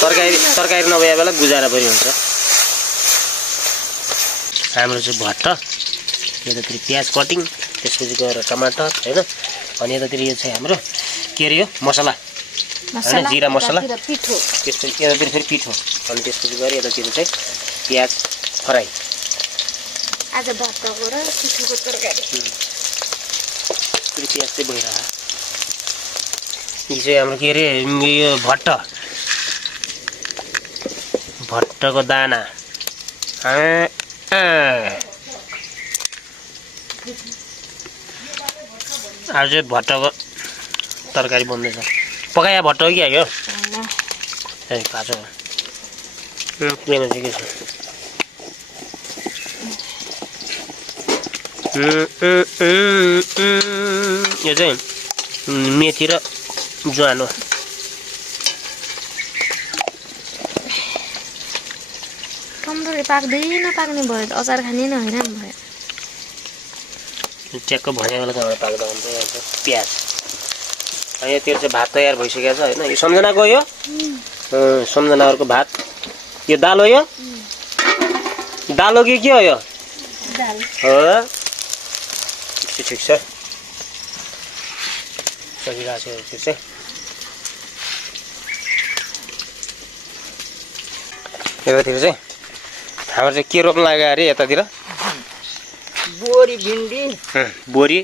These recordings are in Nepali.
तरकारी नभए बेला गुजारा पनि हुन्छ। हाम्रो चाहिँ भट्ट, यतातिर प्याज कटिङ, त्यसपछि गएर टमाटर हैन, अनि यतातिर यो चाहिँ हाम्रो के अरे यो मसला हैन, जिरा मसला, त्यसपछि यतातिर फेरि पिठो, अनि त्यसपछि गएर यतातिर चाहिँ प्याज फ्राई। आज भट्टको र पिठोको तरकारी। फेरि प्याज चाहिँ भइरहेको। यो चाहिँ हाम्रो के अरे यो भट्टको दाना। आज चाहिँ भट्टको तरकारी बन्दैछ। पकाया भट्ट हो कि आयो? ए काँचो प्लेनमा चाहिँ के छ? यो चाहिँ मेथी र ज्वानो। टमाटर पाक्ने भयो त अचार खाने नै हैरान भयो। ट्याक्क भने बेला कहाँबाट पाक्दा हुन्छ। प्याज अनि यतिर चाहिँ भात तयार भइसकेको छ हैन। यो सम्झनाको यो सम्झनाहरुको भात। यो दाल हो, यो दाल हो कि के हो? यो दाल हो। ठिक छ, सजिलो छ यो चाहिँ। यतातिर चाहिँ हाम्रो चाहिँ के रोप्न लाग्यो अरे? यतातिर बोरी भिन्डी, बोरी,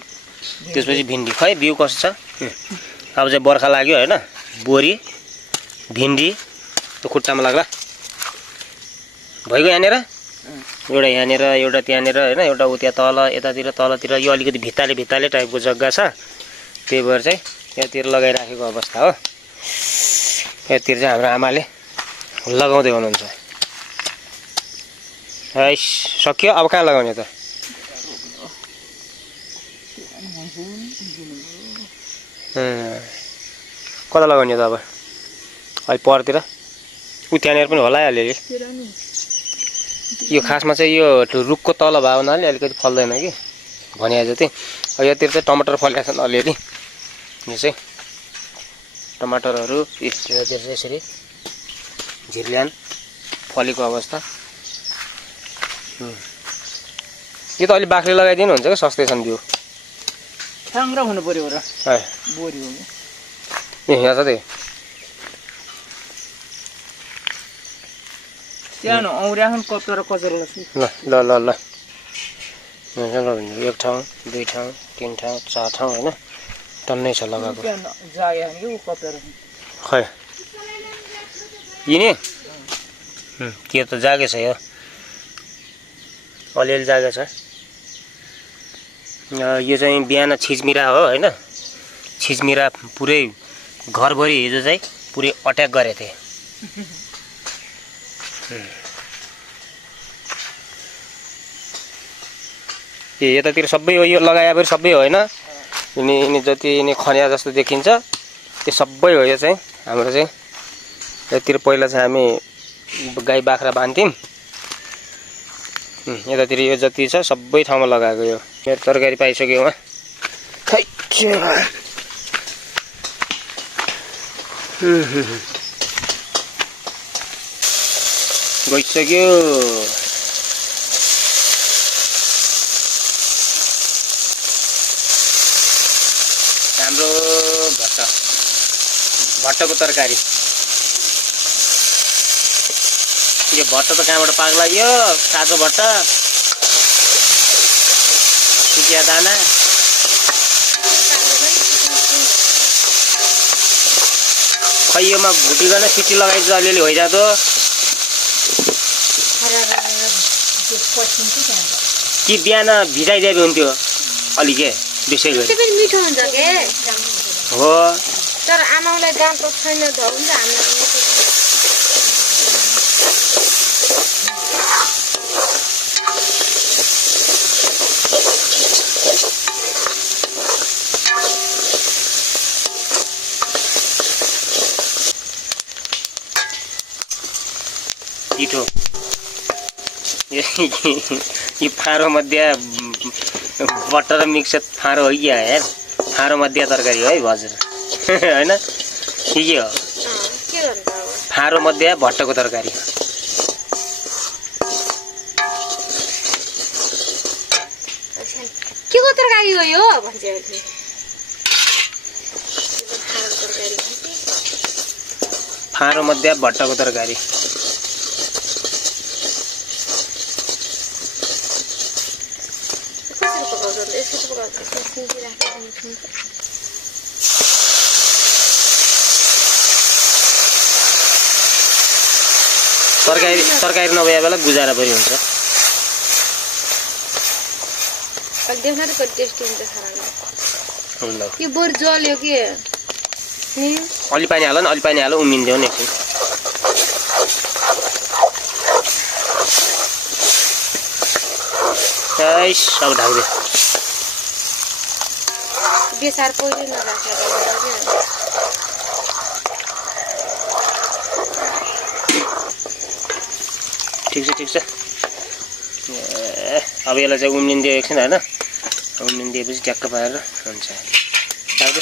त्यसपछि भिन्डी। खै बिउ कस्तो छ? अब चाहिँ बर्खा लाग्यो हैन। बोरी, भिन्डी त्यो खुट्टामा लाग्ला। भइगयो यहाँनिर एउटा, यहाँनिर एउटा, त्यहाँनिर हैन, एउटा उता तल, यतातिर तलतिर। यो अलिकति भित्ताले टाइपको जग्गा छ, त्यही भएर चाहिँ यतातिर लगाइराखेको अवस्था हो। यतातिर चाहिँ हाम्रो आमाले लगाउँदै हुनुहुन्छ। है सक्यो, अब कहाँ लगाउने त? कता लगाउने त अब? अहिले परतिर उ त्यहाँनिर पनि होला अलिअलि। यो खासमा चाहिँ यो रुखको तल भयो हुनाले अलिकति फल्दैन कि भने जति। यतिर चाहिँ टमाटर फलेका छन् अलिअलि। यो चाहिँ टमाटरहरू यतातिर चाहिँ यसरी झिर्ल्यान फलेको अवस्था। यो त अलि बाख्रे लगाइदिनु हुन्छ कि सस्तै छन् बिउ। साङ्ग्रा हुनु पर्यो र बोरी हो। ए यहाँ छ त्यही सानो और्याखन कचर कचर ल ल ल ल एक ठाउँ, दुई ठाउँ, तीन ठाउँ, चार ठाउँ हैन, टन्नै छ लगाएको। खै यिनी त्यो त जागे छ। यो अलिअलि जागे छ। यो चाहिँ बिहान छिजमिरा हो हैन। छिजमिरा पुरै घरभरि हिजो चाहिँ पुरै अट्याक गरेको थिए। ए यतातिर सबै हो, यो लगाएपछि सबै हो हैन। यिनी जति यिनी खनिया जस्तो देखिन्छ त्यो सबै हो। यो चाहिँ हाम्रो चाहिँ यतातिर पहिला चाहिँ हामी गाई बाख्रा बान्थ्यौँ। यतातिर यो जति छ सबै ठाउँमा लगाएको। यो मेरो तरकारी पाइसक्यो वहाँ। खै गइसक्यो। हाम्रो भट्टको तरकारी। यो भट्ट त कहाँबाट पाक्ला? यो काँचो भट्ट, सुकिया दाना। खै योमा भुटिकन सिटी लगाइदियो अलिअलि भइजाँदो। कि बिहान भिजाइदिएको हुन्थ्यो अलि के बेसै गरी? मिठो हुन्छ के हो, तर आमाउलाई दाँत छैन त हुन्छ। हामीलाई पिठो यो फारो मध्ये बट्टर र मिक्स फारो हो कि यार? फारो मध्ये तरकारी हो है हजुर हैन? के हो फारो मध्ये भट्टको तरकारी। के को तरकारी हो यो भन्छ अहिले। फारो मध्ये भट्टको तरकारी। तरकारी नभए बेला गुजारा पनि हुन्छ। देख्न त कति टेस्टी हुन्छ खानामा। यो बोर जल्यो के नि अलि पानी हाल न, अलि पानी हाल उम्लिन्थ्यो नि एकछिन। अब ढाक्दे बेसार पहिले नराखेर ठिक छ। अब यसलाई चाहिँ उम्लिन्थ्यो एकछिन होइन, उम्लिन्दिएपछि ट्याक्क पारेर हुन्छ। ढाक्दे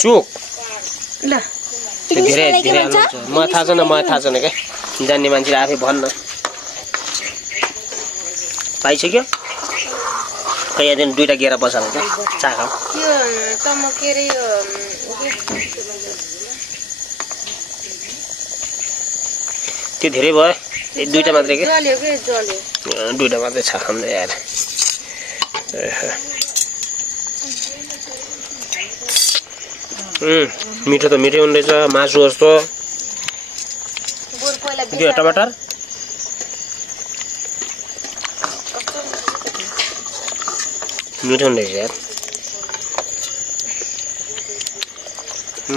चोक ल धेरै हाल्नुहुन्छ। मलाई थाहा छैन क्या, जान्ने मान्छेले आफै भन्न। पाइसक्यो खै यहाँदेखि 2टा गेरा बसाल्नु त चा खाऊ। यो तम के रे यो त्यो धेरै भयो, 2टा मात्रै के जल्यो के जल्यो। 2टा मात्रै छ खानु यार। मिठो त मिठै हुँदैछ, मासु जस्तो। त्यो टमाटर मिठो हुँदैछ यार।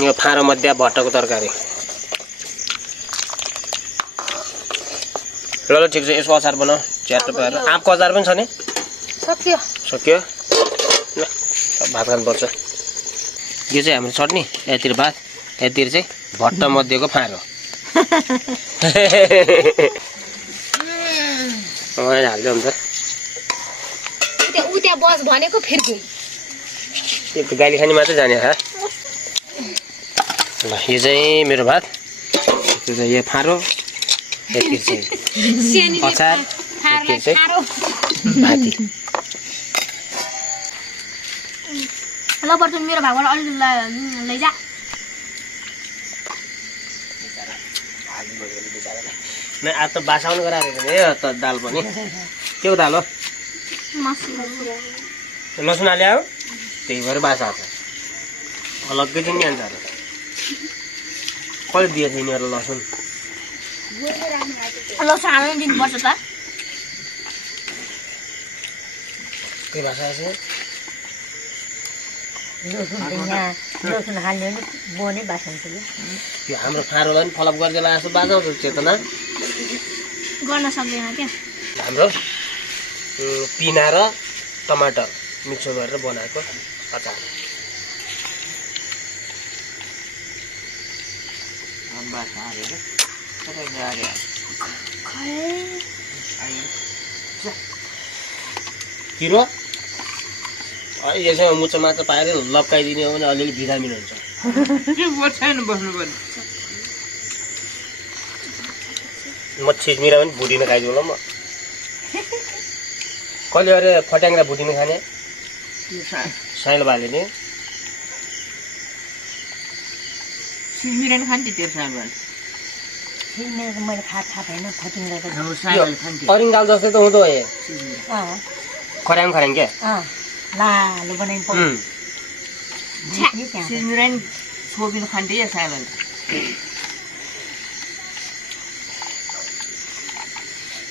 यो फारो मध्ये भट्टको तरकारी। ल ठिक छ, यसको अचार बनाऊ च्याट्टो पारेर। आँपको अचार पनि छ नि? सक्यो। ल भात खानुपर्छ। यो चाहिँ हाम्रो चटनी, यतातिर भात, यतातिर चाहिँ भट्ट मध्येको फारो। हाल्दै हुन्छ। उता बस भनेको फेरि गई। यो त गाली खाने मात्रै जाने हो। ल यो चाहिँ मेरो भात, यो चाहिँ यो फारो, यतातिर चाहिँ अचार, यतातिर चाहिँ भाती। ल पर्छ मेरो भागबाट अलि लैजा। नै आज त बासाउनु गराएको नि यो त दाल पनि। के को दाल हो? लसुन हाले हो, त्यही भएर बासा छ। अलग्गै चाहिँ नि अन्त कहिले दिएछ यिनीहरू लसुन? लसुन हाल्नु दिनुपर्छ त। के भाषा छ? लसुन हाल्ने बोने बासा हुन्छ। यो हाम्रो फारोलाई पनि फलप गरिदिएला जस्तो बाजाउँछ चेतना। गर्न सक्दैन क्या। हाम्रो पिना र टमाटर मिक्स गरेर बनाएको अचार। किरो यसमा मुच्चो मात्र पाएर लप्काइदिने हो भने अलिअलि भिटामिन हुन्छ। म छिजमिरा पनि भुटिन खाइदिउँ ल म। कहिले अरे फट्याङ्ग्रा भुटिन खाने साइलो बाले नि सिजमिरा नि खान्थ्यो त्यो साइलो बाले। मैले थाहा छैन फट्याङ्ग्रा अरिङ्गाल जस्तै त हुँदो हो। खर्याङ क्या लालो बनाइन्छ। सिजमिरा नि छोपिनु खान्थ्यो या साइलोले।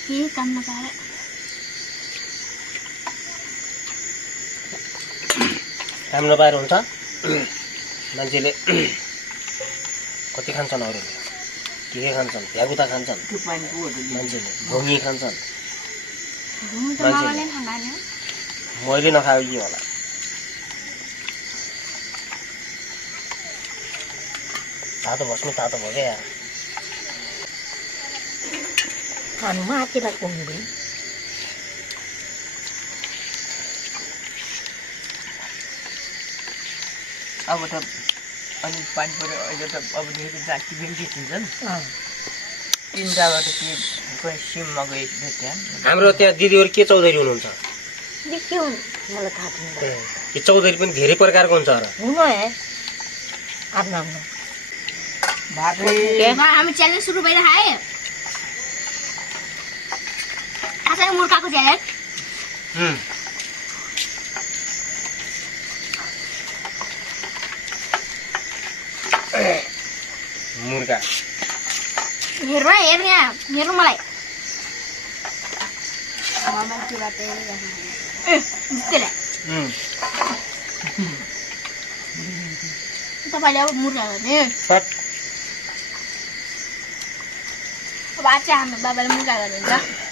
के काम नपाएर काम नपाएर हुन्छ। मान्छेले कति खान्छन्, अरूले के खान्छन्, भ्यागुता खान्छन्, मान्छेले भोङ्गी खान्छन्। मैले नखाएको के होला। तातो बस्नु तातो भयो क्या यार। अब त अलिक पानी पऱ्यो अहिले त अबदेखि जाति पनि खिचिन्छ नि तिनवटाबाट के सिममा गएको त्यहाँ हाम्रो त्यहाँ दिदीहरू के चौधरी हुनुहुन्छ के हुन् मलाई थाहा छैन यो चौधरी पनि धेरै प्रकारको हुन्छ र हुनु है आफ्नो आफ्नो हामी च्यालेन्ज सुरु भइरहेको है आजै मुर्काको च्यालेन्ज मुर्गा हेर्नु यहाँ हेर्नु मलाई तपाईँले अब मुर्गा गर्ने अब आज हाम्रो बाबाले मुर्गा गर्नुहुन्छ